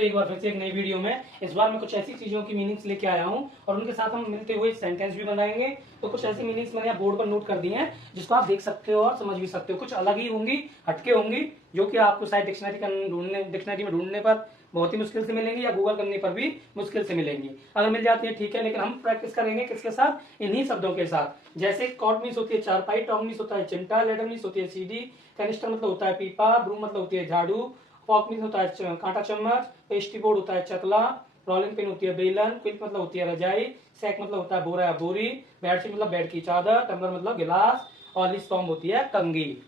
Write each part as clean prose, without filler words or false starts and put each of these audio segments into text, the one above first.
दोस्तों एक बार फिर से एक नई वीडियो में इस बार मैं कुछ ऐसी चीजों की मीनिंग्स लेके आया हूं और उनके साथ हम मिलते हुए सेंटेंस भी बनाएंगे। तो कुछ ऐसी मीनिंग्स मैंने बोर्ड पर नोट कर दी हैं जिसको आप देख सकते हो और समझ भी सकते हो। कुछ अलग ही होंगी, हटके होंगी, जो कि आपको शायद डिक्शनरी में ढूंढने पर बहुत ही मुश्किल से मिलेंगी या गूगल करने पर भी मुश्किल से मिलेंगी। अगर मिल जाती है ठीक है, लेकिन हम प्रैक्टिस करेंगे किसके साथ? इन्हीं शब्दों के साथ। जैसे कॉट मीन्स होती है चारपाई, टॉम मीन्स होता है चिमटा, लेडर मीन्स होती है सीढ़ी, कैनिस्टर मतलब होता है पीपा, ब्रूम मतलब होती है झाड़ू, फॉक मीन्स होता है कांटा चम्मच, पेस्ट्री बोर्ड होता है चकला, रोलिंग पिन होती है बेलन, क्विल्ट मतलब होती है रजाई, सैक मतलब होता है बोरा या बोरी, बेडशीट मतलब बेड की चादर, टम्बलर मतलब गिलास और लिस्ट फॉर्म होती है कंघी।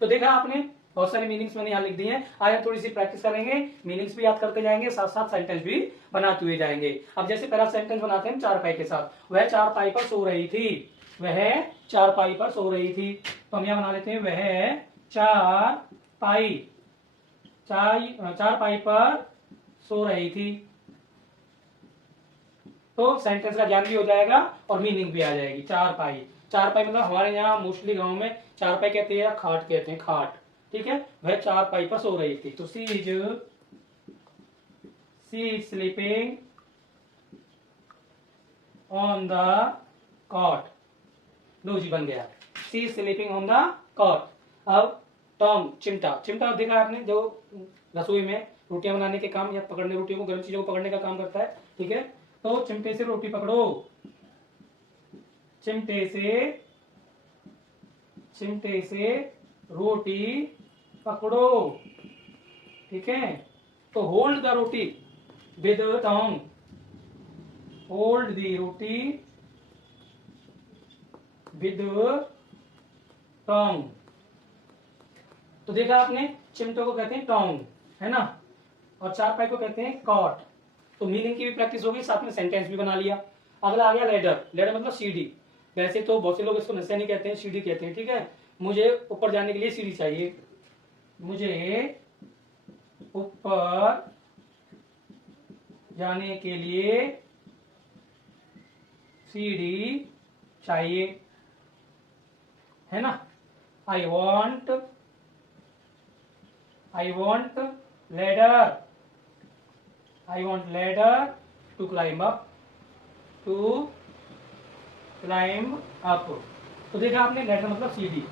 तो देखा आपने, बहुत सारी मीनिंग्स मैंने यहाँ लिख दी हैं। आज हम थोड़ी सी प्रैक्टिस करेंगे, मीनिंग्स भी याद करते जाएंगे, साथ साथ सेंटेंस भी बनाते हुए जाएंगे। अब जैसे पहला सेंटेंस बनाते हैं चारपाई के साथ। वह चारपाई पर सो रही थी, वह चारपाई पर सो रही थी। तो हम यहाँ बना लेते हैं वह चारपाई पर सो रही थी। तो सेंटेंस का ज्ञान भी हो जाएगा और मीनिंग भी आ जाएगी। चारपाई, चारपाई मतलब हमारे यहाँ मोस्टली गांव में चारपाई कहते हैं या खाट कहते हैं, खाट। ठीक है, वह चारपाई पर सो रही थी। तो she is sleeping on the cot. लो जी, बन गया। She is sleeping on the cot. अब टॉम, चिमटा, चिमटा देखा आपने, जो रसोई में रोटियां बनाने के काम या पकड़ने, रोटियों को, गर्म चीजों को पकड़ने का काम करता है। ठीक है, तो चिमटे से रोटी पकड़ो, चिमटे से रोटी पकड़ो। ठीक है, तो hold the roti with tong, hold the roti with tong. तो देखा आपने, चिमटों को कहते हैं टोंग, है ना, और चारपाई को कहते हैं कॉट। तो मीनिंग की भी प्रैक्टिस हो गई, साथ में सेंटेंस भी बना लिया। अगला आ गया लेडर। लेडर मतलब सीढ़ी। वैसे तो बहुत से लोग इसको नशा नहीं कहते हैं, सीढ़ी कहते हैं। ठीक है, मुझे ऊपर जाने के लिए सीढ़ी चाहिए, मुझे ऊपर जाने के लिए सीढ़ी चाहिए, है ना। I want ladder, I want ladder to climb up, तो देखा आपने, लेडर मतलब सीढ़ी,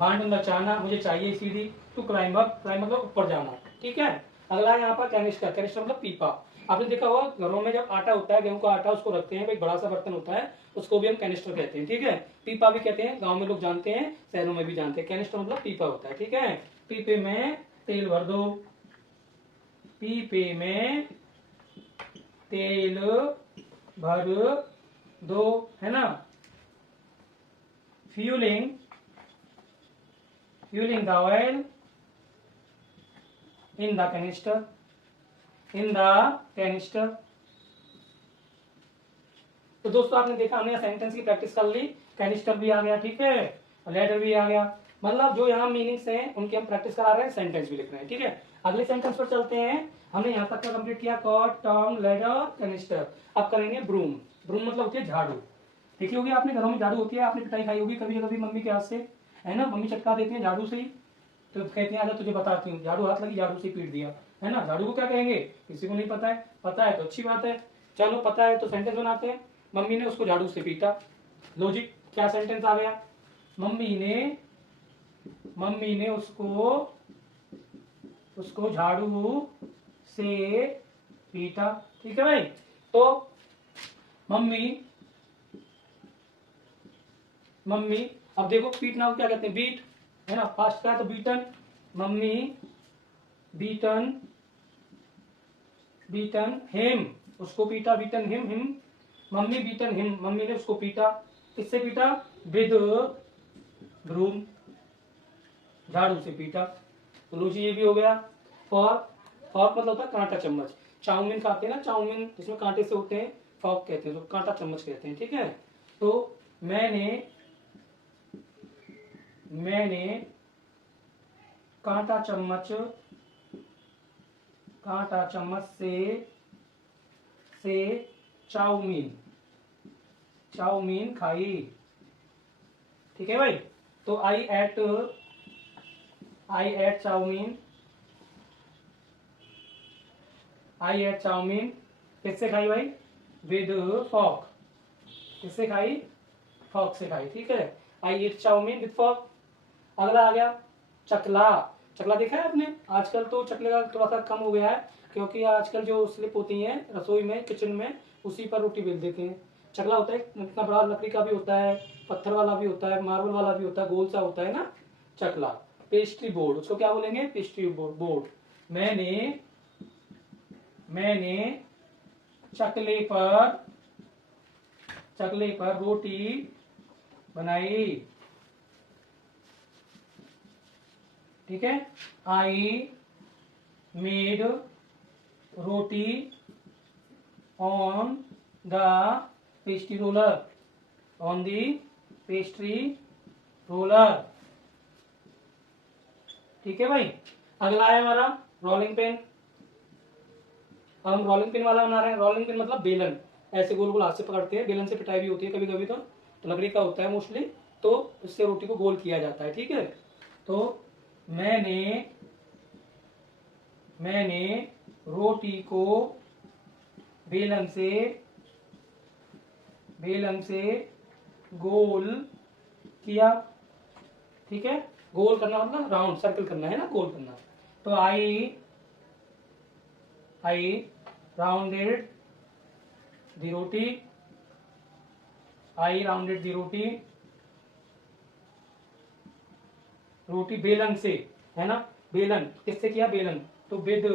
वांट मतलब चाहना, मुझे चाहिए सीढ़ी, टू क्लाइंब अप, क्लाइंब मतलब ऊपर जाना। ठीक है, अगला यहाँ पर कैनिस्टर, कैनिस्टर मतलब पीपा। आपने देखा होगा घरों में जब आटा होता है, गेहूं का आटा, उसको रखते हैं, एक बड़ा सा बर्तन होता है, उसको भी हम कैनिस्टर कहते हैं। ठीक है, पीपा भी कहते हैं, गाँव में लोग जानते हैं, शहरों में भी जानते हैं। कैनिस्टर मतलब पीपा होता है। ठीक है, पीपे में तेल भर दो, पीपे में तेल भर दो, है ना। Fuelling the oil in the canister, तो दोस्तों आपने देखा, हमने सेंटेंस की प्रैक्टिस कर ली। कैनिस्टर भी आ गया, ठीक है, लेडर भी आ गया। मतलब जो यहाँ मीनिंग्स हैं उनकी हम प्रैक्टिस करा रहे हैं, सेंटेंस भी लिख रहे हैं। ठीक है, अगले सेंटेंस पर चलते हैं। हमने यहाँ तक का कंप्लीट किया, कॉट, टॉम, लेडर, कैनिस्टर। अब करेंगे ब्रूम। ब्रूम मतलब होती है झाड़ू। देखी होगी आपने, घरों में झाड़ू होती है, आपने पिटाई खाई होगी कभी कभी मम्मी के हाथ से, है ना। मम्मी चटका देती है झाड़ू से ही, तो कहती है आजा तुझे बताती हूँ, झाड़ू हाथ लगी, झाड़ू से पीट दिया, है ना। झाड़ू को क्या कहेंगे, किसी को नहीं पता है, पता है तो अच्छी बात है। चलो पता है तो सेंटेंस बनाते हैं। मम्मी ने उसको झाड़ू से पीटा। लॉजिक, क्या सेंटेंस आ गया? मम्मी ने उसको झाड़ू से पीटा। ठीक है भाई, तो मम्मी, अब देखो पीटना को क्या कहते हैं, बीट, है ना। फास्ट का है तो बीटन। मम्मी बीटन हिम, उसको पीटा, beaten him. Mummy beaten him, mummy ने उसको पीटा। किससे पीटा? विद ब्रूम, झाड़ू से पीटा। तो लूची ये भी हो गया। फॉर्क मतलब होता है कांटा चम्मच। चाउमीन खाते हैं ना, चाउमीन जिसमें कांटे से होते हैं, फॉर्क कहते हैं, तो कांटा चम्मच कहते हैं। ठीक है, तो मैंने कांटा चम्मच से चाउमीन खाई। ठीक है भाई, तो I ate chowmein I ate chowmein किससे खाई भाई? With fork. किससे खाई? फॉक से खाई, ठीक है। I eat chowmein with fork. अगला आ गया चकला। चकला देखा है आपने? आजकल तो चकले का थोड़ा सा कम हो गया है, क्योंकि आजकल जो स्लिप होती है रसोई में, किचन में, उसी पर रोटी बेल देते हैं। चकला होता है इतना बड़ा, लकड़ी का भी होता है, पत्थर वाला भी होता है, मार्बल वाला भी होता है, गोल सा होता है ना चकला। पेस्ट्री बोर्ड, उसको क्या बोलेंगे? Pastry board. मैंने चकले पर रोटी बनाई, ठीक है। I made roti on the pastry roller, on the pastry roller, ठीक है भाई। अगला है हमारा रोलिंग पिन। अब हम रोलिंग पिन वाला बना रहे हैं। रोलिंग पिन मतलब बेलन, ऐसे गोल गोल हाथ से पकड़ते हैं, बेलन से पिटाई भी होती है कभी कभी, तो लकड़ी का होता है मोस्टली, तो इससे रोटी को गोल किया जाता है, ठीक है। तो मैंने रोटी को बेलन से गोल किया, ठीक है। गोल करना मतलब राउंड सर्कल करना है ना, गोल करना। तो आई राउंडेड दी रोटी, रोटी बेलन से, है ना। बेलन किससे किया? बेलन। तो विद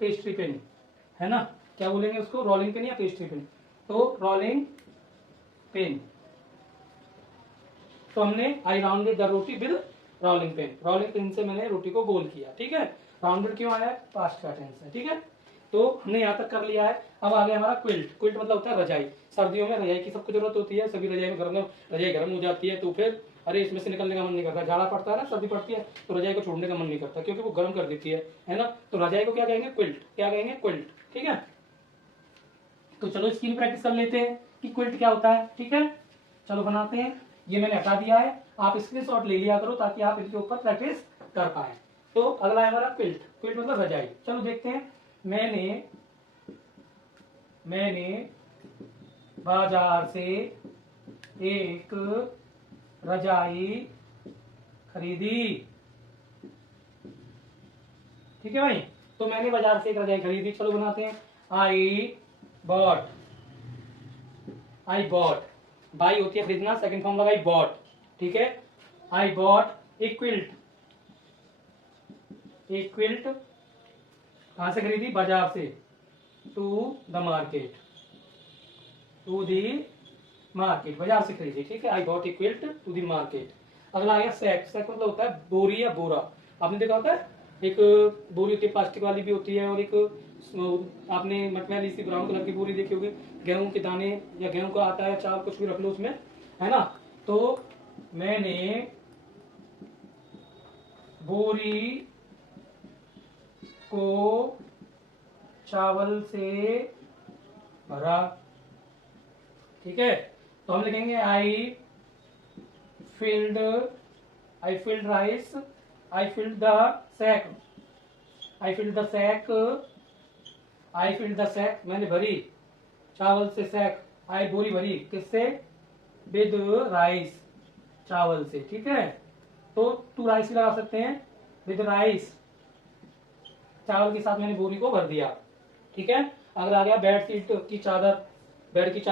पेस्ट्री पिन, है ना। क्या बोलेंगे उसको? रोलिंग पिन या पेस्ट्री पिन। तो रोलिंग पिन। तो हमने I rounded the roti with rolling pin, rolling pin से मैंने रोटी को गोल किया, ठीक है। राउंडेड क्यों आया? पास्ट का टेंस है, ठीक है। तो हमने यहाँ तक कर लिया है। अब आ गया हमारा क्विल्ट। क्विल्ट मतलब होता है रजाई। सर्दियों में रजाई की सबको जरूरत होती है, सभी रजाई में रजाई गर्म हो जाती है, तो फिर अरे इसमें से निकलने का मन नहीं करता, झाड़ा पड़ता है ना, सर्दी पड़ती है, तो रजाई को छोड़ने का मन नहीं करता, क्योंकि वो गर्म कर देती है ना। तो रजाई को क्या कहेंगे? क्विल्ट। क्या कहेंगे? क्विल्ट, ठीक है। तो चलो इसकी भी प्रैक्टिस कर लेते हैं कि क्विल्ट क्या होता है, ठीक है। चलो बनाते हैं। ये मैंने हटा दिया है, आप स्क्रीनशॉट ले लिया करो ताकि आप इसके ऊपर प्रैक्टिस कर पाए। तो अगला है हमारा क्विल्ट। क्विल्ट मतलब रजाई। चलो देखते हैं। मैंने बाजार से एक रजाई खरीदी, ठीक है भाई। तो मैंने बाजार से एक रजाई खरीदी। चलो बनाते हैं। I bought. बाई होती है खरीदना, सेकंड फॉर्म लगा बॉट, ठीक है। I bought a quilt. कहां से खरीदी? बाजार से। टू द मार्केट, बाजार से खरीदी, ठीक है। I bought a quilt to the market. अगला आ गया सैक। सैक मतलब होता है बोरी या बोरा। आपने देखा होता है, एक बोरी होती है प्लास्टिक वाली भी होती है, और एक आपने मटमैली सी ब्राउन कलर की बोरी देखी होगी, गेहूं के दाने या गेहूं का आता है, चावल कुछ भी रख लो उसमें, है ना। तो मैंने बोरी को चावल से भरा, ठीक है। तो हम लिखेंगे I filled rice, I filled the sack, मैंने भरी चावल से सैक। आई बोरी भरी किससे? विद राइस, चावल से, ठीक है। तो टू राइस भी लगा सकते हैं, विद राइस, चावल के साथ मैंने बोरी को भर दिया, ठीक है। अगला आ गया बेड शीट की चादर। बेड शीट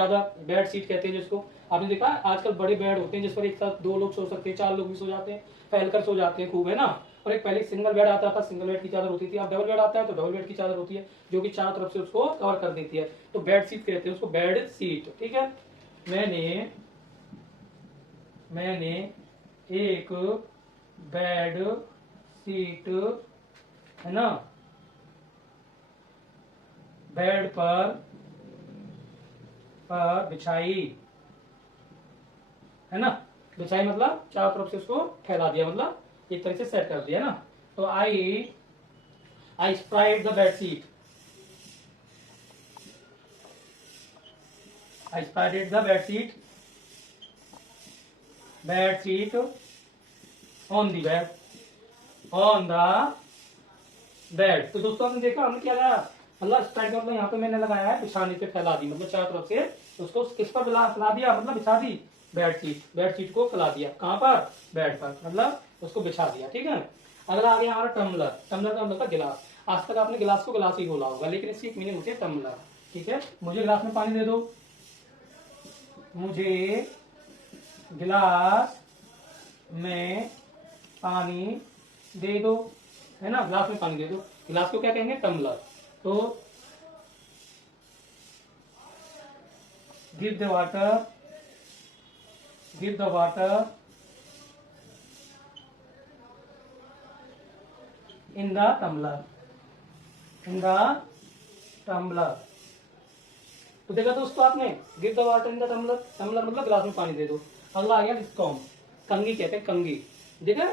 कहते हैं जिसको। आपने देखा आजकल बड़े बेड होते हैं जिस पर एक साथ 2 लोग सो सकते हैं, 4 लोग भी सो जाते हैं, फैलकर सो जाते हैं खूब, है ना। और एक पहले सिंगल बेड आता था, सिंगल बेड की चादर होती थी। अब डबल बेड आता है तो डबल बेड की चादर होती है, जो कि चारों तरफ से उसको कवर कर देती है। तो बेड शीट कहते हैं उसको, बेड शीट, ठीक है। मैंने एक बेड शीट, है ना, बेड पर बिछाई, है ना। बिछाई मतलब चारों तरफ से उसको फैला दिया, मतलब एक तरह से सेट कर दिया ना। तो I spread the bed sheet, I spread the bed sheet on the bed. तो दोस्तों आपने देखा हमने क्या लगाया, मतलब स्प्रेड मतलब यहाँ पे मैंने लगाया है बिछाने पे फैला दी, मतलब चारों तरफ से उसको किस पर फैला दिया, मतलब बिछा दी बेडशीट को फैला दिया, कहाँ पर, बेड पर, मतलब उसको बिछा दिया। ठीक है। अगला आ गया हमारा टम्बलर। टम्बलर का मतलब होता है गिलास। आज तक आपने गिलास को गिलास ही बोला होगा, लेकिन इसकी एक मीनिंग होती है टम्बलर। ठीक है। मुझे गिलास में पानी दे दो, मुझे गिलास में पानी दे दो, है ना, गिलास में पानी दे दो। गिलास को क्या कहेंगे, टम्बलर। तो give the water in the tumbler, तो देखा दोस्तों आपने, give the water in the tumbler. Tumbler मतलब गिलास में पानी दे दो। अगला आ गया विस्कॉम। कंघी कहते हैं, कंघी। देखा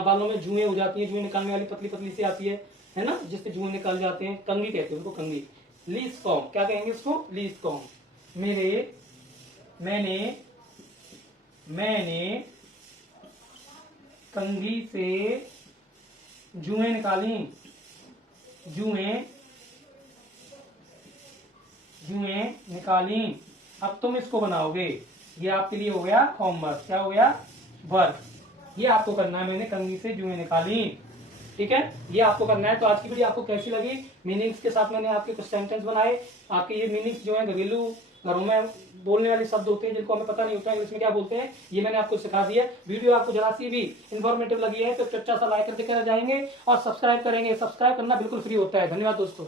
बालों में जुएं हो जाती है, जुएं निकालने वाली पतली पतली सी आती है ना, जिससे जुएं निकल जाते हैं, कंघी कहते हैं उनको, कंघी। लीस्कॉम, क्या कहेंगे इसको, लीस्कॉम। मैंने कंघी से जुएं निकाली, जुएं निकाली, अब तुम इसको बनाओगे। ये आपके लिए हो गया होमवर्क। क्या हो गया, वर्क। ये आपको करना है, मैंने कंघी से जुएं निकाली। ठीक है, ये आपको करना है। तो आज की वीडियो आपको कैसी लगी, मीनिंग्स के साथ मैंने आपके कुछ सेंटेंस बनाए। आपके ये मीनिंग्स जो है घरेलू घरों में बोलने वाले शब्द होते हैं जिनको हमें पता नहीं होता है इंग्लिश में क्या बोलते हैं, ये मैंने आपको सिखा दिया। वीडियो आपको जरा सी भी इन्फॉर्मेटिव लगी है तो अच्छा सा लाइक करके जाएंगे और सब्सक्राइब करेंगे। सब्सक्राइब करना बिल्कुल फ्री होता है। धन्यवाद दोस्तों।